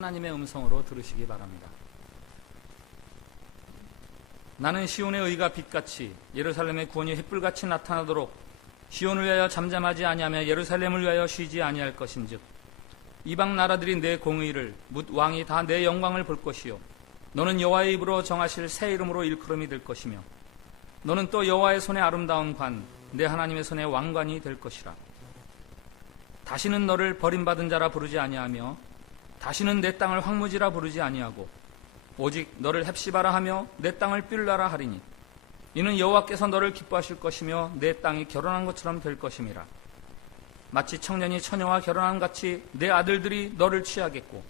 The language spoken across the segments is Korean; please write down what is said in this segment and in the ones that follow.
하나님의 음성으로 들으시기 바랍니다. 나는 시온의 의가 빛같이 예루살렘의 구원이 햇불같이 나타나도록 시온을 위하여 잠잠하지 아니하며 예루살렘을 위하여 쉬지 아니할 것인즉 이방 나라들이 내 공의를 묻 왕이 다 내 영광을 볼 것이요 너는 여호와의 입으로 정하실 새 이름으로 일컬음이 될 것이며 너는 또 여호와의 손에 아름다운 관 내 하나님의 손에 왕관이 될 것이라. 다시는 너를 버림받은 자라 부르지 아니하며 다시는 내 땅을 황무지라 부르지 아니하고 오직 너를 헵시바라 하며 내 땅을 뷸라라 하리니 이는 여호와께서 너를 기뻐하실 것이며 내 땅이 결혼한 것처럼 될 것임이라. 마치 청년이 처녀와 결혼함 같이 내 아들들이 너를 취하겠고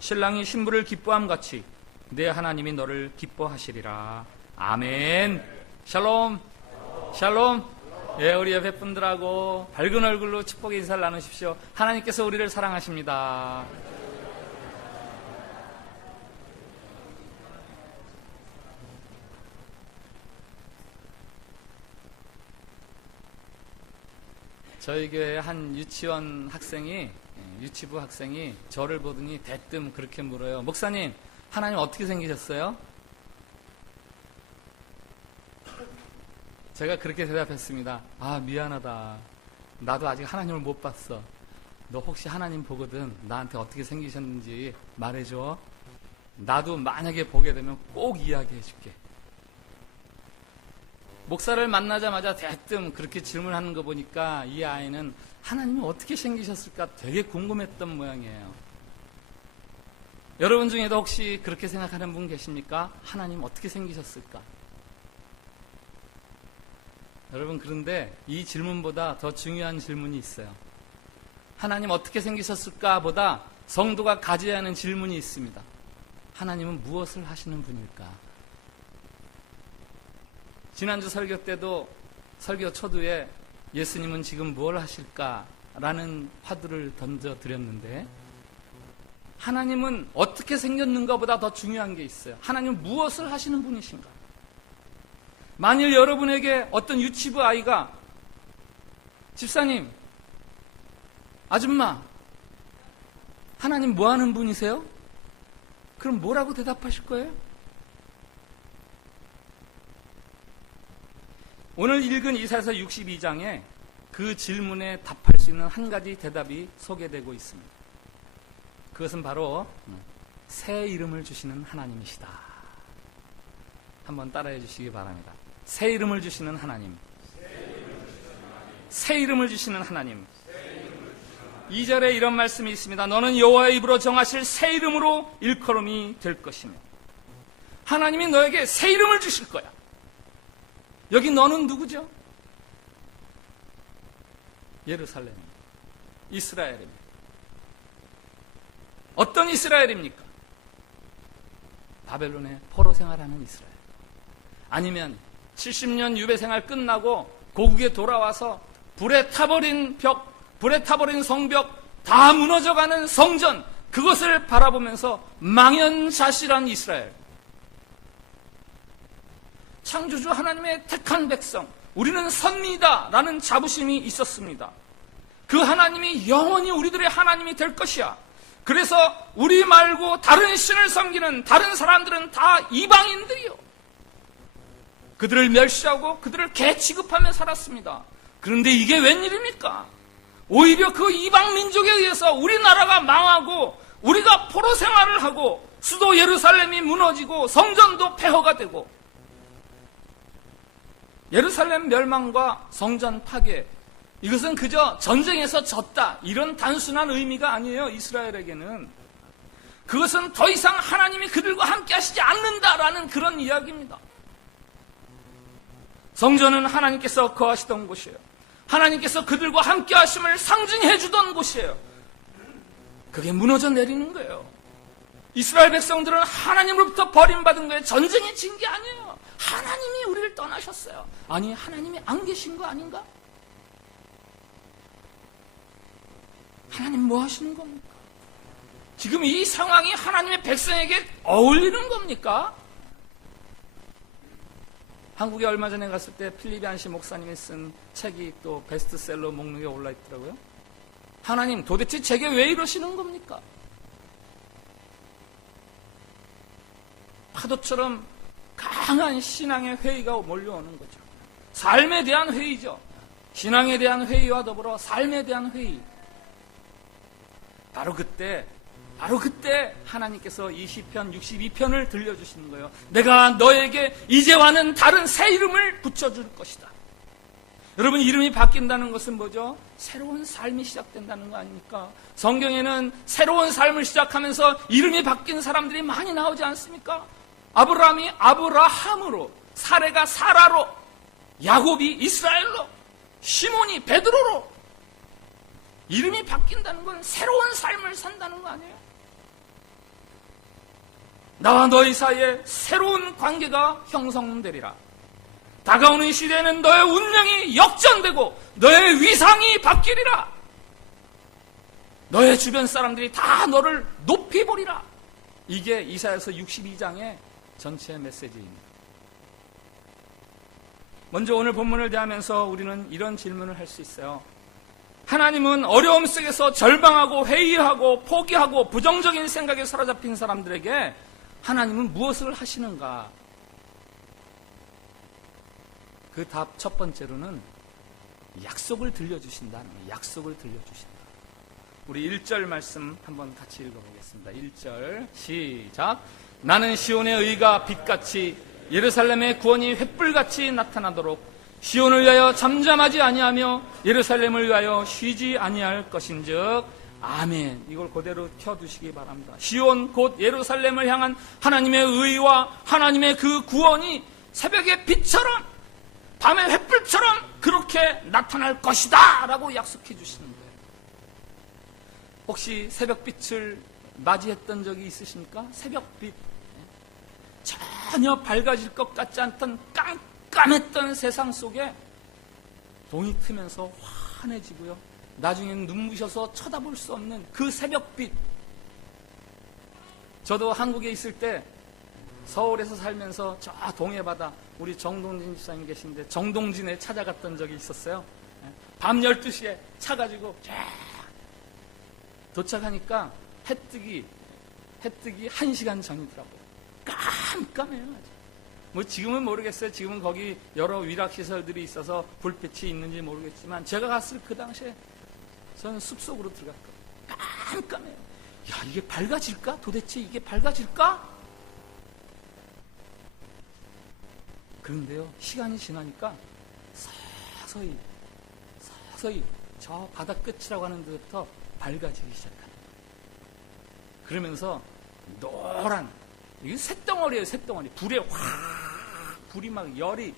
신랑이 신부를 기뻐함 같이 내 하나님이 너를 기뻐하시리라. 아멘. 샬롬. 샬롬. 예, 우리 옆에 분들하고 밝은 얼굴로 축복의 인사를 나누십시오. 하나님께서 우리를 사랑하십니다. 저희 교회 한 유치원 학생이, 유치부 학생이 저를 보더니 대뜸 그렇게 물어요. 목사님, 하나님 어떻게 생기셨어요? 제가 그렇게 대답했습니다. 아, 미안하다. 나도 아직 하나님을 못 봤어. 너 혹시 하나님 보거든 나한테 어떻게 생기셨는지 말해줘. 나도 만약에 보게 되면 꼭 이야기해 줄게. 목사를 만나자마자 대뜸 그렇게 질문하는 거 보니까 이 아이는 하나님이 어떻게 생기셨을까 되게 궁금했던 모양이에요. 여러분 중에도 혹시 그렇게 생각하는 분 계십니까? 하나님 어떻게 생기셨을까? 여러분, 그런데 이 질문보다 더 중요한 질문이 있어요. 하나님 어떻게 생기셨을까 보다 성도가 가져야 하는 질문이 있습니다. 하나님은 무엇을 하시는 분일까? 지난주 설교 때도 설교 초두에 예수님은 지금 뭘 하실까라는 화두를 던져드렸는데 하나님은 어떻게 생겼는가 보다 더 중요한 게 있어요. 하나님은 무엇을 하시는 분이신가? 만일 여러분에게 어떤 유치부 아이가 집사님, 아줌마, 하나님 뭐 하는 분이세요? 그럼 뭐라고 대답하실 거예요? 오늘 읽은 이사야서 62장에 그 질문에 답할 수 있는 한 가지 대답이 소개되고 있습니다. 그것은 바로 새 이름을 주시는 하나님이시다. 한번 따라해 주시기 바랍니다. 새 이름을 주시는 하나님. 새 이름을 주시는 하나님. 2절에 이런 말씀이 있습니다. 너는 여호와의 입으로 정하실 새 이름으로 일컬음이 될 것이며 하나님이 너에게 새 이름을 주실 거야. 여기 너는 누구죠? 예루살렘입니다. 이스라엘입니다. 어떤 이스라엘입니까? 바벨론의 포로 생활하는 이스라엘. 아니면 70년 유배 생활 끝나고 고국에 돌아와서 불에 타버린 벽, 불에 타버린 성벽, 다 무너져가는 성전, 그것을 바라보면서 망연자실한 이스라엘. 창조주 하나님의 택한 백성, 우리는 섭니다 라는 자부심이 있었습니다. 그 하나님이 영원히 우리들의 하나님이 될 것이야. 그래서 우리 말고 다른 신을 섬기는 다른 사람들은 다 이방인들이요. 그들을 멸시하고 그들을 개 취급하며 살았습니다. 그런데 이게 웬일입니까? 오히려 그 이방 민족에 의해서 우리나라가 망하고 우리가 포로 생활을 하고 수도 예루살렘이 무너지고 성전도 폐허가 되고 예루살렘 멸망과 성전 파괴, 이것은 그저 전쟁에서 졌다 이런 단순한 의미가 아니에요. 이스라엘에게는 그것은 더 이상 하나님이 그들과 함께 하시지 않는다라는 그런 이야기입니다. 성전은 하나님께서 거하시던 곳이에요. 하나님께서 그들과 함께 하심을 상징해 주던 곳이에요. 그게 무너져 내리는 거예요. 이스라엘 백성들은 하나님으로부터 버림받은 거예요. 전쟁에 진 게 아니에요. 하나님이 우리를 떠나셨어요. 아니, 하나님이 안 계신 거 아닌가? 하나님 뭐 하시는 겁니까? 지금 이 상황이 하나님의 백성에게 어울리는 겁니까? 한국에 얼마 전에 갔을 때 필립 얀시 목사님이 쓴 책이 또 베스트셀러 목록에 올라 있더라고요. 하나님 도대체 제게 왜 이러시는 겁니까? 파도처럼 강한 신앙의 회의가 몰려오는 거죠. 삶에 대한 회의죠. 신앙에 대한 회의와 더불어 삶에 대한 회의. 바로 그때 하나님께서 이 시편 62편을 들려주시는 거예요. 내가 너에게 이제와는 다른 새 이름을 붙여줄 것이다. 여러분, 이름이 바뀐다는 것은 뭐죠? 새로운 삶이 시작된다는 거 아닙니까? 성경에는 새로운 삶을 시작하면서 이름이 바뀐 사람들이 많이 나오지 않습니까? 아브라함이 아브라함으로, 사레가 사라로, 야곱이 이스라엘로, 시몬이 베드로로. 이름이 바뀐다는 건 새로운 삶을 산다는 거 아니에요? 나와 너희 사이에 새로운 관계가 형성되리라. 다가오는 시대에는 너의 운명이 역전되고 너의 위상이 바뀌리라. 너의 주변 사람들이 다 너를 높이 보리라. 이게 이사야서 62장의 전체 메시지입니다. 먼저 오늘 본문을 대하면서 우리는 이런 질문을 할 수 있어요. 하나님은 어려움 속에서 절망하고 회의하고 포기하고 부정적인 생각에 사로잡힌 사람들에게 하나님은 무엇을 하시는가? 그 답 첫 번째로는 약속을 들려주신다는 거예요. 약속을 들려주신다. 우리 1절 말씀 한번 같이 읽어보겠습니다. 1절 시작. 나는 시온의 의가 빛같이 예루살렘의 구원이 횃불같이 나타나도록 시온을 위하여 잠잠하지 아니하며 예루살렘을 위하여 쉬지 아니할 것인즉 아멘. 이걸 그대로 켜두시기 바랍니다. 시온 곧 예루살렘을 향한 하나님의 의와 하나님의 그 구원이 새벽의 빛처럼 밤의 횃불처럼 그렇게 나타날 것이다 라고 약속해 주시는 거예요. 혹시 새벽빛을 맞이했던 적이 있으십니까? 새벽빛. 전혀 밝아질 것 같지 않던 깜깜했던 세상 속에 동이 트면서 환해지고요. 나중에는 눈부셔서 쳐다볼 수 없는 그 새벽빛. 저도 한국에 있을 때 서울에서 살면서 저 동해바다, 우리 정동진 집사님 계신데 정동진에 찾아갔던 적이 있었어요. 밤 12시에 차 가지고 쫙 도착하니까 해뜨기 1시간 전이더라고요. 깜깜해요. 뭐 지금은 모르겠어요. 지금은 거기 여러 위락시설들이 있어서 불빛이 있는지 모르겠지만 제가 갔을 그 당시에 저는 숲속으로 들어갔거든요. 깜깜해요. 야, 이게 밝아질까? 도대체 이게 밝아질까? 그런데요, 시간이 지나니까 서서히 저 바다 끝이라고 하는 데부터 밝아지기 시작합니다. 그러면서 노란, 이게 쇳덩어리예요, 쇳덩어리. 불이 막 열이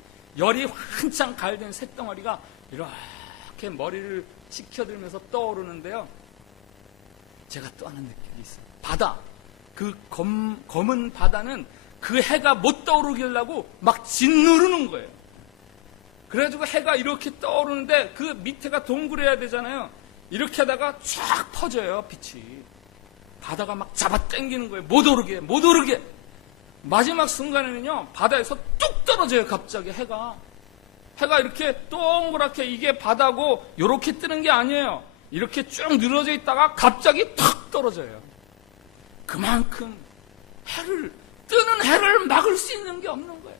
한창 가열된 쇳덩어리가 이렇게 머리를 치켜들면서 떠오르는데요. 제가 또 하는 느낌이 있어요. 바다, 그 검은 바다는 그 해가 못 떠오르게 하려고 막 짓누르는 거예요. 그래가지고 해가 이렇게 떠오르는데 그 밑에가 동그래야 되잖아요. 이렇게 하다가 쫙 퍼져요, 빛이. 바다가 막 잡아당기는 거예요. 못 오르게. 마지막 순간에는요, 바다에서 뚝 떨어져요, 갑자기 해가 이렇게 동그랗게, 이게 바다고 이렇게 뜨는 게 아니에요. 이렇게 쭉 늘어져 있다가 갑자기 탁 떨어져요. 그만큼 뜨는 해를 막을 수 있는 게 없는 거예요.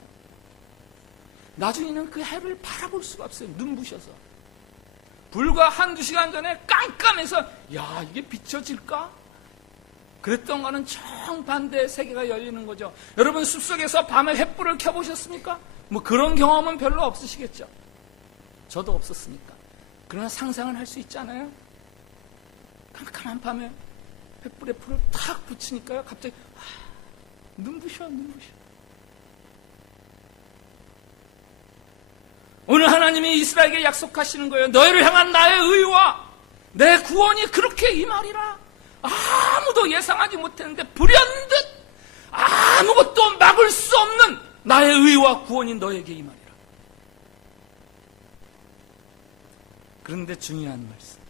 나중에는 그 해를 바라볼 수가 없어요. 눈부셔서. 불과 1-2시간 전에 깜깜해서 야, 이게 비춰질까? 그랬던 거는 정반대의 세계가 열리는 거죠. 여러분, 숲속에서 밤에 횃불을 켜보셨습니까? 뭐 그런 경험은 별로 없으시겠죠. 저도 없었으니까. 그러나 상상을 할 수 있잖아요. 깜깜한 밤에 횃불에 불을 탁 붙이니까요, 갑자기 눈부셔. 오늘 하나님이 이스라엘에게 약속하시는 거예요. 너희를 향한 나의 의와 내 구원이 그렇게 임하리라. 아무도 예상하지 못했는데 불현듯 아무것도 막을 수 없는 나의 의와 구원이 너에게 임하리라. 그런데 중요한 말씀.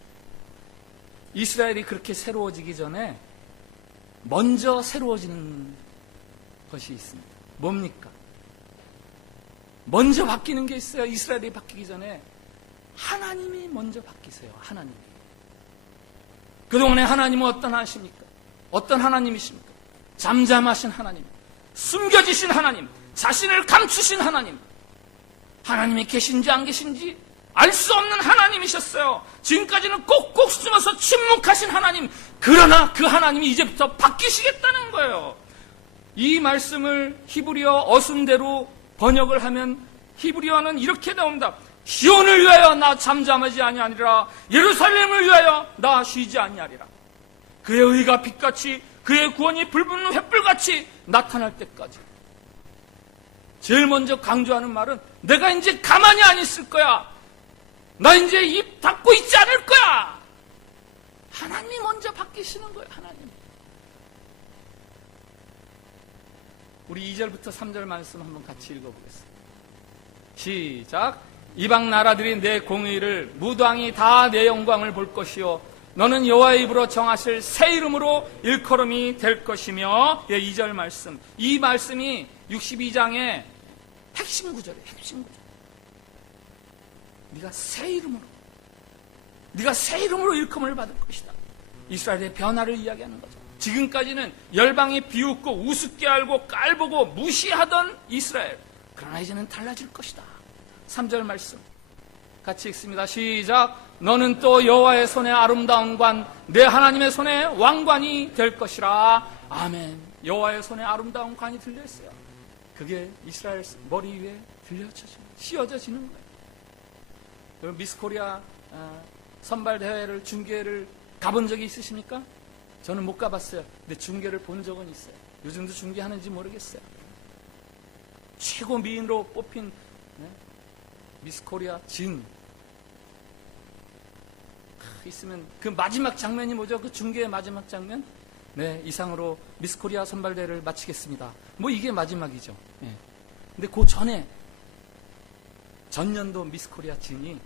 이스라엘이 그렇게 새로워지기 전에 먼저 새로워지는 것이 있습니다. 뭡니까? 먼저 바뀌는 게 있어요. 이스라엘이 바뀌기 전에 하나님이 먼저 바뀌세요. 하나님이. 그동안에 하나님은 어떤 하나님이십니까? 잠잠하신 하나님, 숨겨지신 하나님, 자신을 감추신 하나님, 하나님이 계신지 안 계신지 알 수 없는 하나님이셨어요. 지금까지는 꼭꼭 숨어서 침묵하신 하나님, 그러나 그 하나님이 이제부터 바뀌시겠다는 거예요. 이 말씀을 히브리어 어순대로 번역을 하면 히브리어는 이렇게 나옵니다. 시온을 위하여 나 잠잠하지 아니하리라. 예루살렘을 위하여 나 쉬지 아니하리라. 그의 의가 빛같이, 그의 구원이 불붙는 횃불같이 나타날 때까지. 제일 먼저 강조하는 말은 내가 이제 가만히 안 있을 거야. 나 이제 입 닫고 있지 않을 거야. 하나님이 먼저 바뀌시는 거예요. 하나님. 우리 2절부터 3절 말씀 한번 같이 읽어보겠습니다. 시작. 이방 나라들이 내 공의를, 무당이 다 내 영광을 볼 것이요 너는 여호와의 입으로 정하실 새 이름으로 일컬음이 될 것이며. 2절 말씀, 이 말씀이 62장의 핵심 구절이에요. 핵심 구절. 네가 새 이름으로 일컬음을 받을 것이다. 이스라엘의 변화를 이야기하는 거죠. 지금까지는 열방이 비웃고 우습게 알고 깔보고 무시하던 이스라엘, 그러나 이제는 달라질 것이다. 3절 말씀 같이 읽습니다. 시작. 너는 또 여호와의 손에 아름다운 관, 내 하나님의 손에 왕관이 될 것이라. 아멘. 여호와의 손에 아름다운 관이 들려있어요. 그게 이스라엘 머리 위에 씌워져지는 거예요. 미스 코리아 선발 대회를, 중계를 가본 적이 있으십니까? 저는 못 가봤어요. 근데 중계를 본 적은 있어요. 요즘도 중계하는지 모르겠어요. 최고 미인으로 뽑힌 미스 코리아 진 있으면 그 마지막 장면이 뭐죠? 그 중계의 마지막 장면? 네, 이상으로 미스 코리아 선발대회를 마치겠습니다. 뭐 이게 마지막이죠. 네. 근데 그 전에 전년도 미스 코리아 진이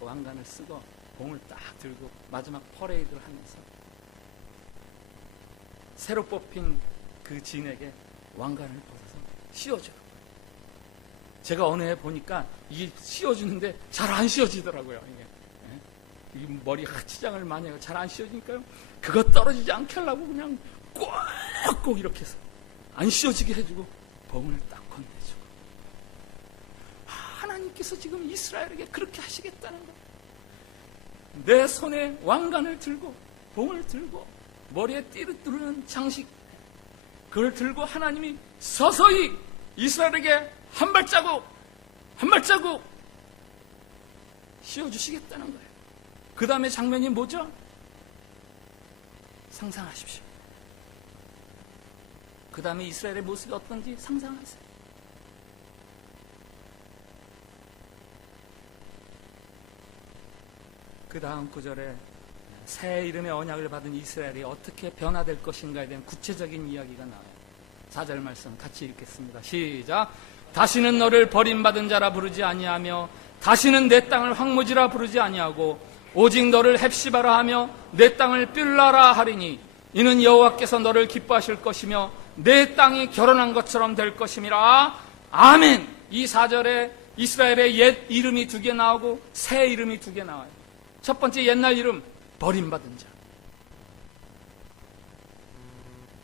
왕관을 쓰고 봉을 딱 들고 마지막 퍼레이드를 하면서 새로 뽑힌 그 진에게 왕관을 벗어서 씌워줘요. 제가 어느 해 보니까 이게 씌워주는데 잘 안 씌워지더라고요. 이게 머리 치장을 많이 해서 잘 안 씌워지니까요. 그거 떨어지지 않게 하려고 그냥 꼭 이렇게 해서 안 씌워지게 해주고 봉을 딱 건네주고. 하나님께서 지금 이스라엘에게 그렇게 하시겠다는 거예요. 내 손에 왕관을 들고 봉을 들고 머리에 띠를 두르는 장식, 그걸 들고 하나님이 서서히 이스라엘에게 한 발자국 씌워주시겠다는 거예요. 그 다음에 장면이 뭐죠? 상상하십시오. 그 다음에 이스라엘의 모습이 어떤지 상상하세요. 그 다음 구절에 새 이름의 언약을 받은 이스라엘이 어떻게 변화될 것인가에 대한 구체적인 이야기가 나와요. 4절 말씀 같이 읽겠습니다. 시작. 다시는 너를 버림받은 자라 부르지 아니하며 다시는 내 땅을 황무지라 부르지 아니하고 오직 너를 헵시바라 하며 내 땅을 뷸라라 하리니 이는 여호와께서 너를 기뻐하실 것이며 내 땅이 결혼한 것처럼 될 것임이라. 아멘. 이 4절에 이스라엘의 옛 이름이 2개 나오고 새 이름이 2개 나와요. 첫 번째 옛날 이름 버림받은 자,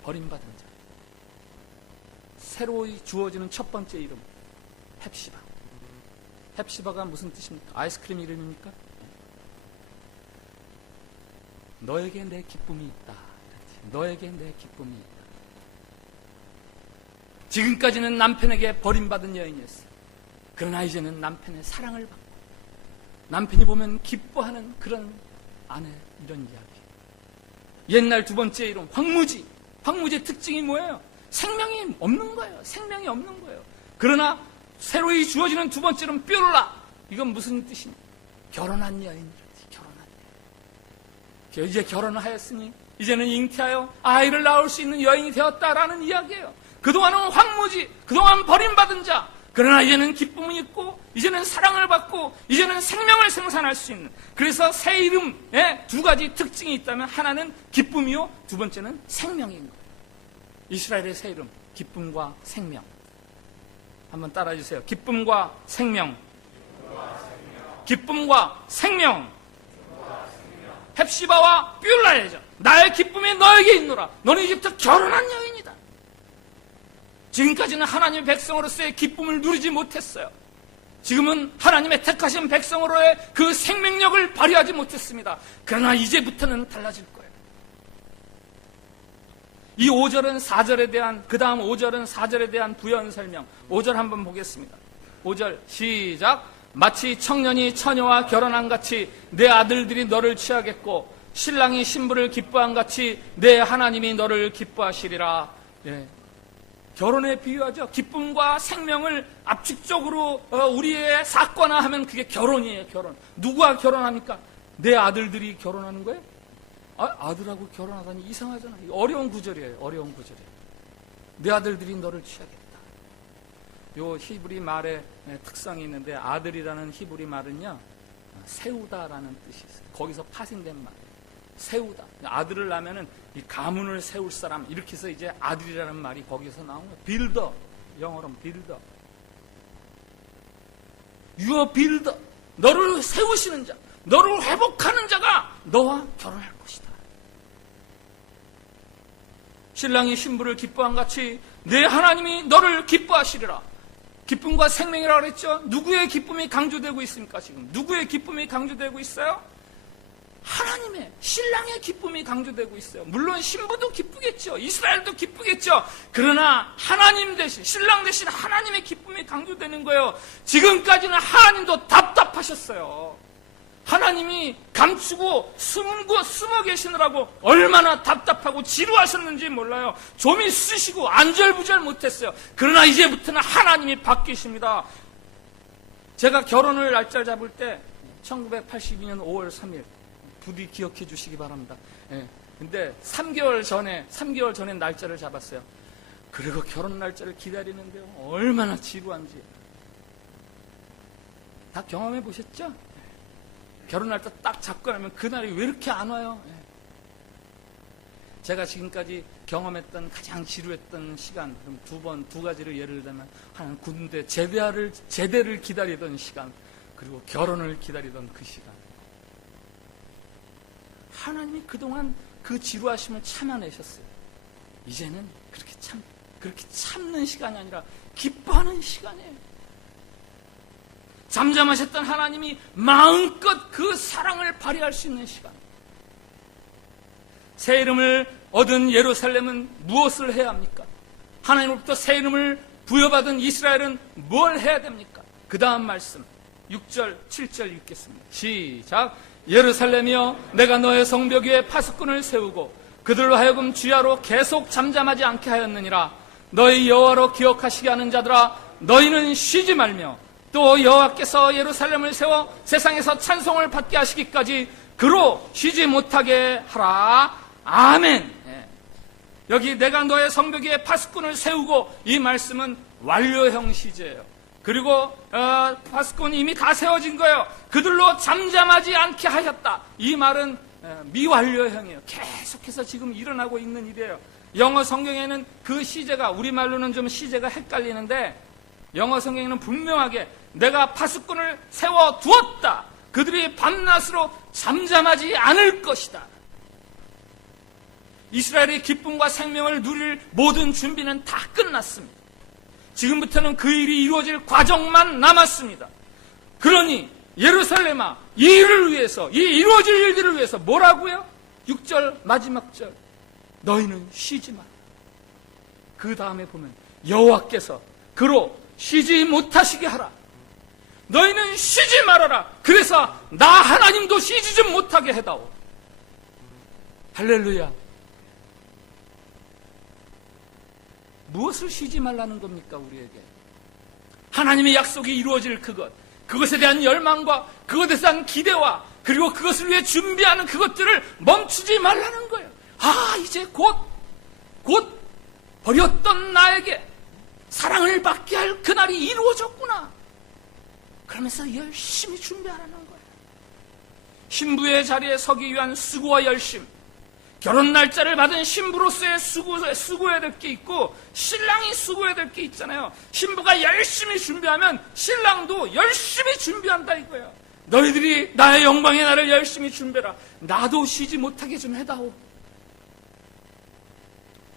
버림받은 자. 새로 주어지는 첫 번째 이름 헵시바. 헵시바가 무슨 뜻입니까? 아이스크림 이름입니까? 너에게 내 기쁨이 있다. 너에게 내 기쁨이 있다. 지금까지는 남편에게 버림받은 여인이었어요. 그러나 이제는 남편의 사랑을 받고 남편이 보면 기뻐하는 그런 아내, 이런 이야기. 옛날 2번째 이름 황무지. 황무지의 특징이 뭐예요? 생명이 없는 거예요. 생명이 없는 거예요. 그러나 새로이 주어지는 2번째 이름 뾰라. 이건 무슨 뜻입니까? 결혼한 여인이라지. 결혼한 여인. 이제 결혼을 하였으니 이제는 잉태하여 아이를 낳을 수 있는 여인이 되었다라는 이야기예요. 그동안은 황무지, 그동안 버림받은 자, 그러나 이제는 기쁨이 있고 이제는 사랑을 받고 이제는 생명을 생산할 수 있는, 그래서 새 이름에 2가지 특징이 있다면 하나는 기쁨이요, 2번째는 생명인 거예요. 이스라엘의 새 이름 기쁨과 생명. 한번 따라해주세요. 기쁨과 생명. 기쁨과 생명. 헵시바와 뷸라의 자. 나의 기쁨이 너에게 있노라. 너는 이제부터 결혼한 여인이다. 지금까지는 하나님의 백성으로서의 기쁨을 누리지 못했어요. 지금은 하나님의 택하신 백성으로의 그 생명력을 발휘하지 못했습니다. 그러나 이제부터는 달라질 거예요. 이 5절은 4절에 대한, 그 다음 5절은 4절에 대한 부연 설명. 5절 한번 보겠습니다. 5절 시작. 마치 청년이 처녀와 결혼한 같이 내 아들들이 너를 취하겠고 신랑이 신부를 기뻐한 같이 내 하나님이 너를 기뻐하시리라. 예. 결혼에 비유하죠. 기쁨과 생명을 압축적으로 우리의 사건화하면 그게 결혼이에요. 결혼. 누구와 결혼합니까? 내 아들들이 결혼하는 거예요? 아들하고 결혼하다니 이상하잖아. 어려운 구절이에요. 어려운 구절이에요. 내 아들들이 너를 취하겠다. 요 히브리 말의 특성이 있는데 아들이라는 히브리 말은요, 세우다라는 뜻이 있어요. 거기서 파생된 말이에요. 세우다. 아들을 낳으면은 이 가문을 세울 사람, 이렇게 해서 이제 아들이라는 말이 거기서 나온 거예요. 빌더. 영어로는 빌더. 유어 빌더. 너를 세우시는 자, 너를 회복하는 자가 너와 결혼할 것이다. 신랑이 신부를 기뻐한 같이 내 하나님이 너를 기뻐하시리라. 기쁨과 생명이라고 그랬죠. 누구의 기쁨이 강조되고 있습니까? 지금 누구의 기쁨이 강조되고 있어요? 하나님의, 신랑의 기쁨이 강조되고 있어요. 물론 신부도 기쁘겠죠. 이스라엘도 기쁘겠죠. 그러나 하나님 대신, 신랑 대신 하나님의 기쁨이 강조되는 거예요. 지금까지는 하나님도 답답하셨어요. 하나님이 감추고 숨어 계시느라고 얼마나 답답하고 지루하셨는지 몰라요. 좀이 쓰시고 안절부절 못했어요. 그러나 이제부터는 하나님이 바뀌십니다. 제가 결혼을 날짜를 잡을 때 1982년 5월 3일 부디 기억해 주시기 바랍니다. 근데 3개월 전에 날짜를 잡았어요. 그리고 결혼 날짜를 기다리는데요, 얼마나 지루한지 다 경험해 보셨죠? 결혼 날짜 딱 잡고 나면 그날이 왜 이렇게 안 와요? 제가 지금까지 경험했던 가장 지루했던 시간, 그럼 두 가지를 예를 들면, 하나는 군대 제대를 기다리던 시간, 그리고 결혼을 기다리던 그 시간. 하나님이 그동안 그 지루하심을 참아내셨어요. 이제는 그렇게 참는 시간이 아니라 기뻐하는 시간이에요. 잠잠하셨던 하나님이 마음껏 그 사랑을 발휘할 수 있는 시간. 새 이름을 얻은 예루살렘은 무엇을 해야 합니까? 하나님으로부터 새 이름을 부여받은 이스라엘은 뭘 해야 됩니까? 그 다음 말씀 6절 7절 읽겠습니다. 시작. 예루살렘이여, 내가 너의 성벽 위에 파수꾼을 세우고 그들로 하여금 주야로 계속 잠잠하지 않게 하였느니라. 너희 여호와로 기억하시게 하는 자들아, 너희는 쉬지 말며 또 여호와께서 예루살렘을 세워 세상에서 찬송을 받게 하시기까지 그로 쉬지 못하게 하라. 아멘. 여기 내가 너의 성벽 위에 파수꾼을 세우고, 이 말씀은 완료형 시제예요. 그리고 파수꾼이 이미 다 세워진 거예요. 그들로 잠잠하지 않게 하셨다. 이 말은 미완료형이에요. 계속해서 지금 일어나고 있는 일이에요. 영어 성경에는 그 시제가, 우리말로는 좀 시제가 헷갈리는데, 영어 성경에는 분명하게 내가 파수꾼을 세워두었다. 그들이 밤낮으로 잠잠하지 않을 것이다. 이스라엘의 기쁨과 생명을 누릴 모든 준비는 다 끝났습니다. 지금부터는 그 일이 이루어질 과정만 남았습니다. 그러니 예루살렘아, 이 일을 위해서, 이 이루어질 일들을 위해서 뭐라고요? 6절 마지막 절, 너희는 쉬지 마라. 그 다음에 보면 여호와께서 그로 쉬지 못하시게 하라. 너희는 쉬지 말아라. 그래서 나 하나님도 쉬지 좀 못하게 해다오. 할렐루야. 무엇을 쉬지 말라는 겁니까? 우리에게 하나님의 약속이 이루어질 그것에 대한 열망과 그것에 대한 기대와 그리고 그것을 위해 준비하는 그것들을 멈추지 말라는 거예요. 이제 곧 버렸던 나에게 사랑을 받게 할 그날이 이루어졌구나. 그러면서 열심히 준비하라는 거예요. 신부의 자리에 서기 위한 수고와 열심, 결혼 날짜를 받은 신부로서의 수고해야 될 게 있고, 신랑이 수고해야 될 게 있잖아요. 신부가 열심히 준비하면 신랑도 열심히 준비한다 이거예요. 너희들이 나의 영광의 날을 열심히 준비해라. 나도 쉬지 못하게 좀 해다오.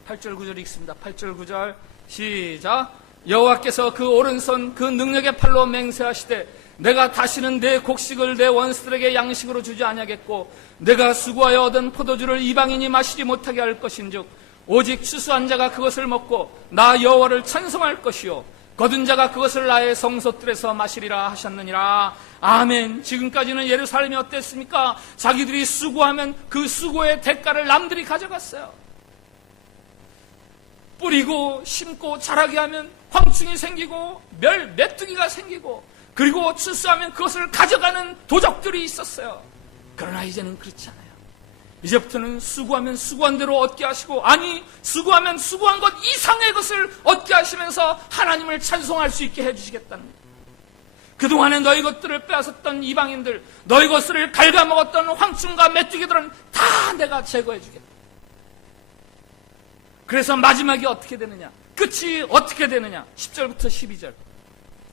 8절 9절 읽습니다. 8절 9절 시작. 여호와께서 그 오른손 그 능력의 팔로 맹세하시되 내가 다시는 내 곡식을 내 원수들에게 양식으로 주지 아니하겠고 내가 수고하여 얻은 포도주를 이방인이 마시지 못하게 할 것인즉 오직 추수한 자가 그것을 먹고 나 여호와를 찬송할 것이요 거둔 자가 그것을 나의 성소들에서 마시리라 하셨느니라. 아멘. 지금까지는 예루살렘이 어땠습니까? 자기들이 수고하면 그 수고의 대가를 남들이 가져갔어요. 뿌리고 심고 자라게 하면 황충이 생기고 메뚜기가 생기고 그리고 추수하면 그것을 가져가는 도적들이 있었어요. 그러나 이제는 그렇지 않아요. 이제부터는 수고하면 수고한 대로 얻게 하시고, 아니 수고하면 수고한 것 이상의 것을 얻게 하시면서 하나님을 찬송할 수 있게 해주시겠다는 거예요. 그동안에 너희 것들을 빼앗았던 이방인들, 너희 것을 갉아먹었던 황충과 메뚜기들은 다 내가 제거해 주겠다. 그래서 마지막이 어떻게 되느냐, 끝이 어떻게 되느냐, 10절부터 12절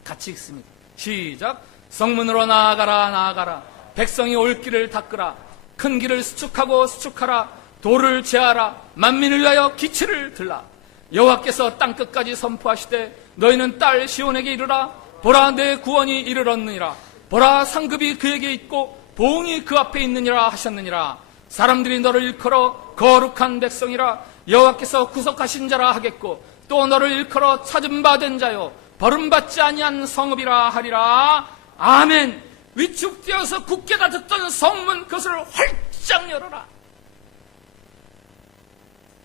같이 읽습니다. 시작. 성문으로 나아가라 나아가라. 백성이 올 길을 닦으라. 큰 길을 수축하고 수축하라. 돌을 제하라. 만민을 위하여 기치를 들라. 여호와께서 땅끝까지 선포하시되 너희는 딸 시온에게 이르라. 보라 내 구원이 이르렀느니라. 보라 상급이 그에게 있고 보응이 그 앞에 있느니라 하셨느니라. 사람들이 너를 일컬어 거룩한 백성이라 여호와께서 구속하신 자라 하겠고 또 너를 일컬어 찾은 바 된 자요 버림받지 아니한 성읍이라 하리라. 아멘. 위축되어서 굳게 닫혔던 성문, 그것을 활짝 열어라.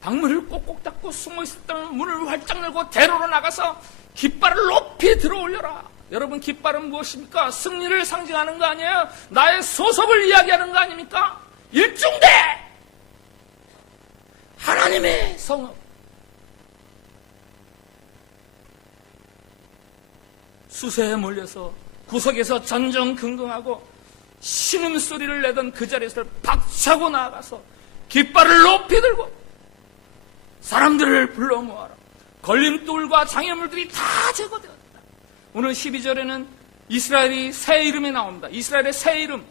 방문을 꼭꼭 닫고 숨어있었던 문을 활짝 열고 대로로 나가서 깃발을 높이 들어올려라. 여러분, 깃발은 무엇입니까? 승리를 상징하는 거 아니에요? 나의 소속을 이야기하는 거 아닙니까? 일중대 하나님의 성읍. 수세에 몰려서 구석에서 전전긍긍하고 신음소리를 내던 그 자리에서 박차고 나아가서 깃발을 높이 들고 사람들을 불러 모아라. 걸림돌과 장애물들이 다 제거되었다. 오늘 12절에는 이스라엘이 새 이름이 나옵니다. 이스라엘의 새 이름,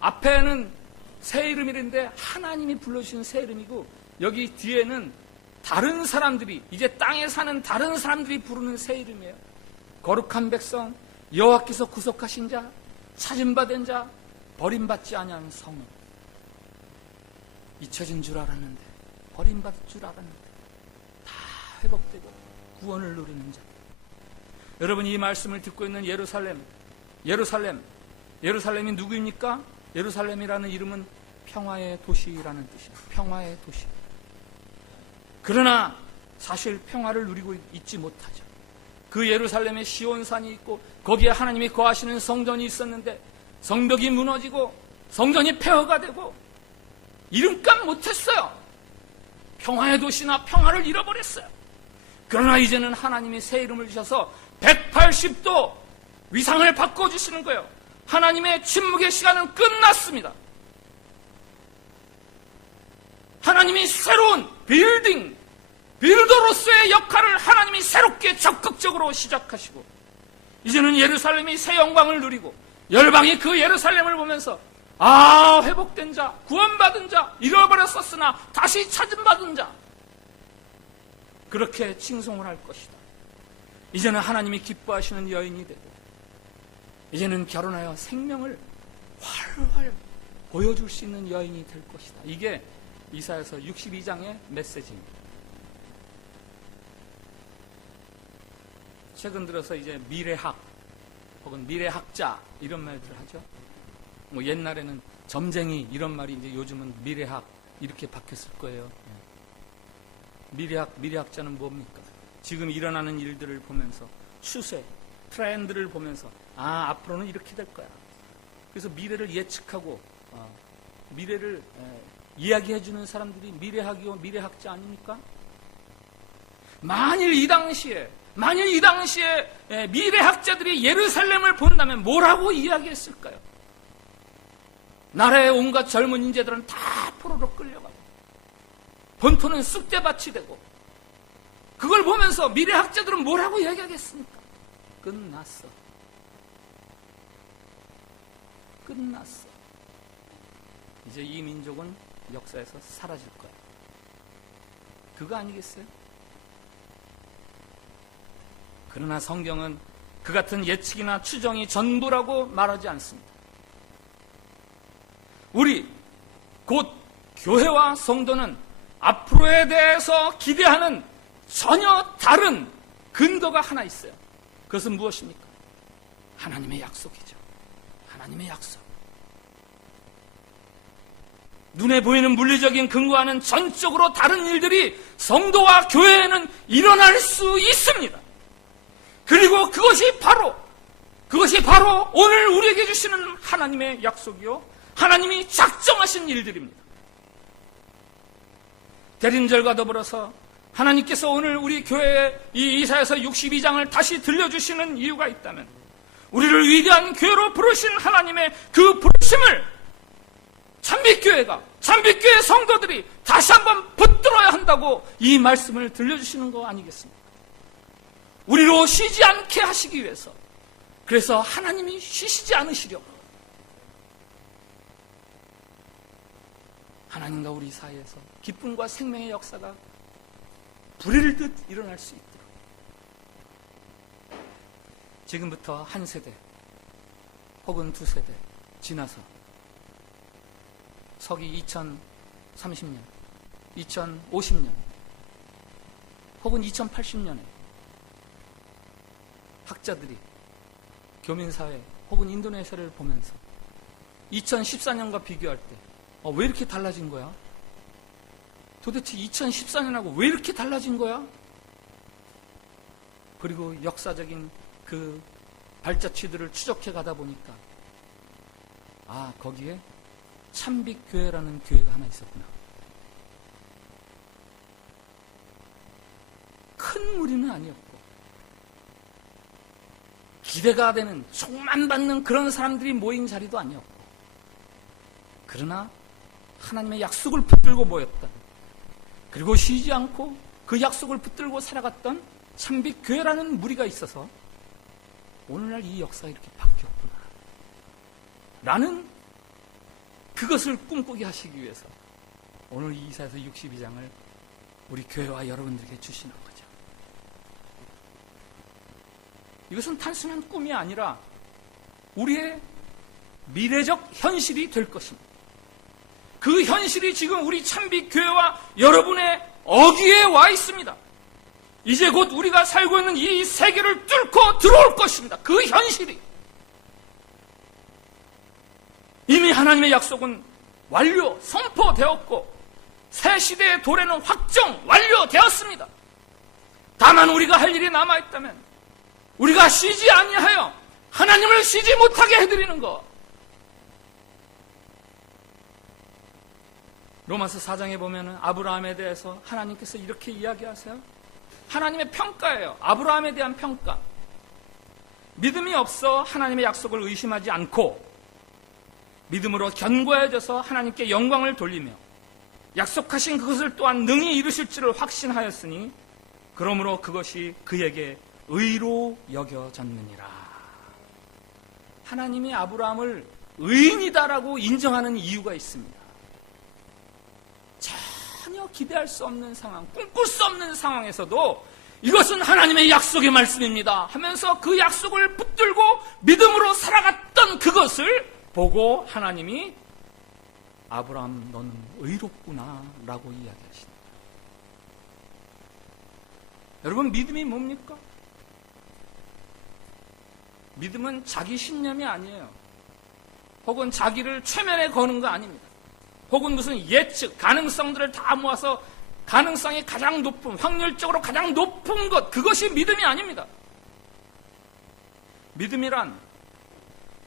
앞에는 새 이름이는데 하나님이 불러주신 새 이름이고, 여기 뒤에는 다른 사람들이, 이제 땅에 사는 다른 사람들이 부르는 새 이름이에요. 거룩한 백성, 여호와께서 구속하신 자, 찾음받은 자, 버림받지 아니한 성읍. 잊혀진 줄 알았는데, 버림받을 줄 알았는데 다 회복되고 구원을 누리는 자. 여러분, 이 말씀을 듣고 있는 예루살렘이 누구입니까? 예루살렘이라는 이름은 평화의 도시라는 뜻이에요. 평화의 도시. 그러나 사실 평화를 누리고 있지 못하죠. 그 예루살렘에 시온산이 있고 거기에 하나님이 거하시는 성전이 있었는데 성벽이 무너지고 성전이 폐허가 되고 이름값 못했어요. 평화의 도시나 평화를 잃어버렸어요. 그러나 이제는 하나님이 새 이름을 주셔서 180도 위상을 바꿔주시는 거예요. 하나님의 침묵의 시간은 끝났습니다. 하나님이 새로운 빌더로서의 역할을 하나님이 새롭게 적극적으로 시작하시고, 이제는 예루살렘이 새 영광을 누리고 열방이 그 예루살렘을 보면서 회복된 자, 구원받은 자, 잃어버렸었으나 다시 찾음받은 자, 그렇게 칭송을 할 것이다. 이제는 하나님이 기뻐하시는 여인이 되고, 이제는 결혼하여 생명을 활활 보여줄 수 있는 여인이 될 것이다. 이게 이사야서 62장의 메시지입니다. 최근 들어서 이제 미래학 혹은 미래학자 이런 말들을 하죠. 뭐 옛날에는 점쟁이 이런 말이 이제 요즘은 미래학 이렇게 바뀌었을 거예요. 미래학자는 뭡니까? 지금 일어나는 일들을 보면서 추세, 트렌드를 보면서 앞으로는 이렇게 될 거야. 그래서 미래를 예측하고 미래를 이야기해 주는 사람들이 미래학이요 미래학자 아닙니까? 만일 이 당시에 미래학자들이 예루살렘을 본다면 뭐라고 이야기했을까요? 나라의 온갖 젊은 인재들은 다 포로로 끌려가고 본토는 쑥대밭이 되고, 그걸 보면서 미래학자들은 뭐라고 이야기하겠습니까? 끝났어. 이제 이 민족은 역사에서 사라질 거야. 그거 아니겠어요? 그러나 성경은 그 같은 예측이나 추정이 전부라고 말하지 않습니다. 우리 곧 교회와 성도는 앞으로에 대해서 기대하는 전혀 다른 근거가 하나 있어요. 그것은 무엇입니까? 하나님의 약속이죠. 하나님의 약속. 눈에 보이는 물리적인 근거와는 전적으로 다른 일들이 성도와 교회에는 일어날 수 있습니다. 그리고 그것이 바로 오늘 우리에게 주시는 하나님의 약속이요, 하나님이 작정하신 일들입니다. 대림절과 더불어서 하나님께서 오늘 우리 교회에 이 이사야서 62장을 다시 들려주시는 이유가 있다면, 우리를 위대한 교회로 부르신 하나님의 그 부르심을 참빛교회가, 참빛교회 성도들이 다시 한번 붙들어야 한다고 이 말씀을 들려주시는 거 아니겠습니까? 우리로 쉬지 않게 하시기 위해서, 그래서 하나님이 쉬시지 않으시려고 하나님과 우리 사이에서 기쁨과 생명의 역사가 불일 듯 일어날 수 있도록 지금부터 한 세대 혹은 두 세대 지나서 서기 2030년, 2050년 혹은 2080년에 학자들이 교민사회 혹은 인도네시아를 보면서 2014년과 비교할 때 왜 이렇게 달라진 거야? 도대체 2014년하고 왜 이렇게 달라진 거야? 그리고 역사적인 그 발자취들을 추적해 가다 보니까 거기에 참빛교회라는 교회가 하나 있었구나. 큰 무리는 아니었고 기대가 되는, 총만 받는 그런 사람들이 모인 자리도 아니었고, 그러나 하나님의 약속을 붙들고 모였던, 그리고 쉬지 않고 그 약속을 붙들고 살아갔던 참빛교회라는 무리가 있어서 오늘날 이 역사가 이렇게 바뀌었구나 라는 그것을 꿈꾸게 하시기 위해서 오늘 이 이사야서 62장을 우리 교회와 여러분들에게 주시는 거죠. 이것은 단순한 꿈이 아니라 우리의 미래적 현실이 될 것입니다. 그 현실이 지금 우리 참빛교회와 여러분의 어귀에 와 있습니다. 이제 곧 우리가 살고 있는 이 세계를 뚫고 들어올 것입니다. 그 현실이. 이미 하나님의 약속은 완료, 선포되었고 새 시대의 도래는 확정, 완료되었습니다. 다만 우리가 할 일이 남아있다면 우리가 쉬지 아니하여 하나님을 쉬지 못하게 해드리는 것. 로마서 4장에 보면 아브라함에 대해서 하나님께서 이렇게 이야기하세요. 하나님의 평가예요. 아브라함에 대한 평가. 믿음이 없어 하나님의 약속을 의심하지 않고 믿음으로 견고해져서 하나님께 영광을 돌리며 약속하신 그것을 또한 능히 이루실 줄을 확신하였으니 그러므로 그것이 그에게 의로 여겨졌느니라. 하나님이 아브라함을 의인이다라고 인정하는 이유가 있습니다. 전혀 기대할 수 없는 상황, 꿈꿀 수 없는 상황에서도 이것은 하나님의 약속의 말씀입니다 하면서 그 약속을 붙들고 믿음으로 살아갔던 그것을 보고 하나님이 아브라함 너는 의롭구나 라고 이야기하십니다. 여러분, 믿음이 뭡니까? 믿음은 자기 신념이 아니에요. 혹은 자기를 최면에 거는 거 아닙니다. 혹은 무슨 예측, 가능성들을 다 모아서 가능성이 가장 높은, 확률적으로 가장 높은 것, 그것이 믿음이 아닙니다. 믿음이란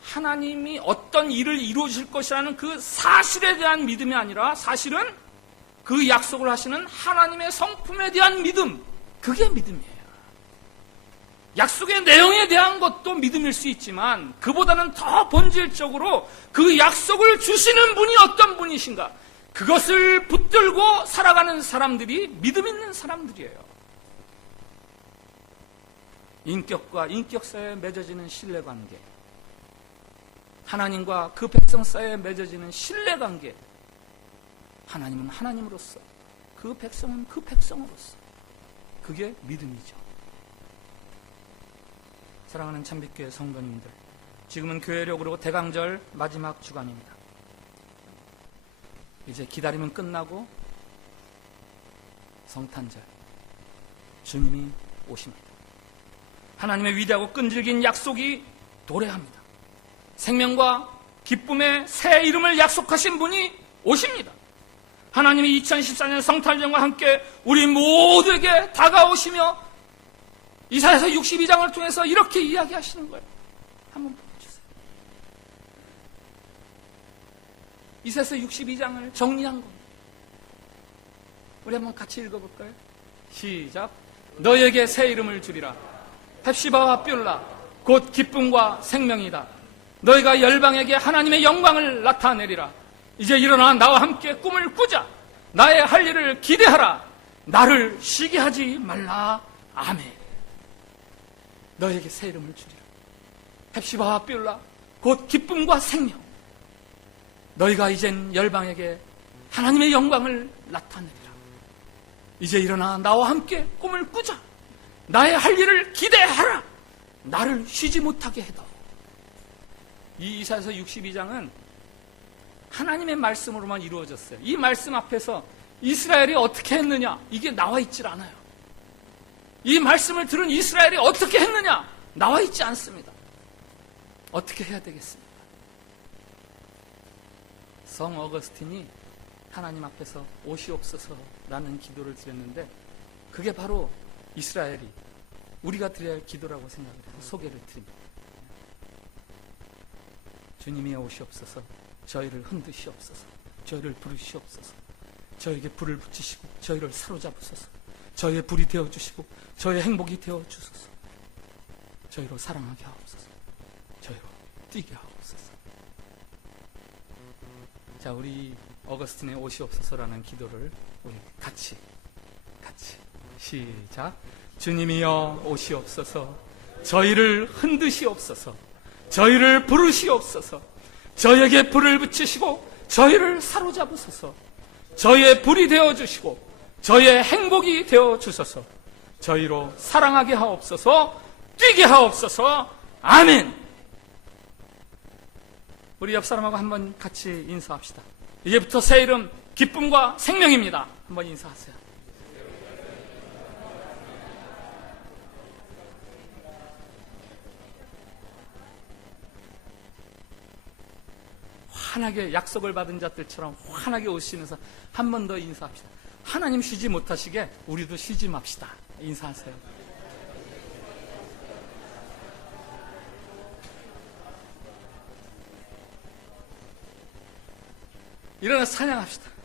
하나님이 어떤 일을 이루어주실 것이라는 그 사실에 대한 믿음이 아니라 사실은 그 약속을 하시는 하나님의 성품에 대한 믿음, 그게 믿음이에요. 약속의 내용에 대한 것도 믿음일 수 있지만 그보다는 더 본질적으로 그 약속을 주시는 분이 어떤 분이신가, 그것을 붙들고 살아가는 사람들이 믿음 있는 사람들이에요. 인격과 인격 사이에 맺어지는 신뢰관계, 하나님과 그 백성 사이에 맺어지는 신뢰관계, 하나님은 하나님으로서, 그 백성은 그 백성으로서, 그게 믿음이죠. 사랑하는 참빛교회 성도님들, 지금은 교회력 그리고 대강절 마지막 주간입니다. 이제 기다림은 끝나고 성탄절, 주님이 오십니다. 하나님의 위대하고 끈질긴 약속이 도래합니다. 생명과 기쁨의 새 이름을 약속하신 분이 오십니다. 하나님이 2014년 성탄절과 함께 우리 모두에게 다가오시며 이사야서 62장을 통해서 이렇게 이야기하시는 거예요. 한번 보여주세요. 이사야서 62장을 정리한 겁니다. 우리 한번 같이 읽어볼까요? 시작. 너에게 새 이름을 주리라. 헵시바와 뷸라 곧 기쁨과 생명이다. 너희가 열방에게 하나님의 영광을 나타내리라. 이제 일어나 나와 함께 꿈을 꾸자. 나의 할 일을 기대하라. 나를 쉬게 하지 말라. 아멘. 너에게 새 이름을 주리라. 헵시바와 뷸라 곧 기쁨과 생명. 너희가 이젠 열방에게 하나님의 영광을 나타내리라. 이제 일어나 나와 함께 꿈을 꾸자. 나의 할 일을 기대하라. 나를 쉬지 못하게 해다. 이 이사야서 62장은 하나님의 말씀으로만 이루어졌어요. 이 말씀 앞에서 이스라엘이 어떻게 했느냐, 이게 나와 있질 않아요. 이 말씀을 들은 이스라엘이 어떻게 했느냐, 나와 있지 않습니다. 어떻게 해야 되겠습니까? 성 어거스틴이 하나님 앞에서 오시옵소서라는 기도를 드렸는데, 그게 바로 이스라엘이 우리가 드려야 할 기도라고 생각을 해서 소개를 드립니다. 주님이 오시옵소서. 저희를 흔드시옵소서. 저희를 부르시옵소서. 저에게 불을 붙이시고 저희를 사로잡으소서. 저희의 불이 되어주시고 저희의 행복이 되어주소서. 저희로 사랑하게 하옵소서. 저희로 뛰게 하옵소서. 자, 우리 어거스틴의 오시옵소서라는 기도를 우리 같이 시작. 주님이여 오시옵소서. 저희를 흔드시옵소서. 저희를 부르시옵소서. 저희에게 불을 붙이시고 저희를 사로잡으소서. 저희의 불이 되어주시고 저희의 행복이 되어주소서. 저희로 사랑하게 하옵소서. 뛰게 하옵소서. 아멘. 우리 옆 사람하고 한번 같이 인사합시다. 이제부터 새 이름 기쁨과 생명입니다. 한번 인사하세요. 환하게 약속을 받은 자들처럼 환하게 오시면서 한 번 더 인사합시다. 하나님 쉬지 못하시게 우리도 쉬지 맙시다. 인사하세요. 일어나서 찬양합시다.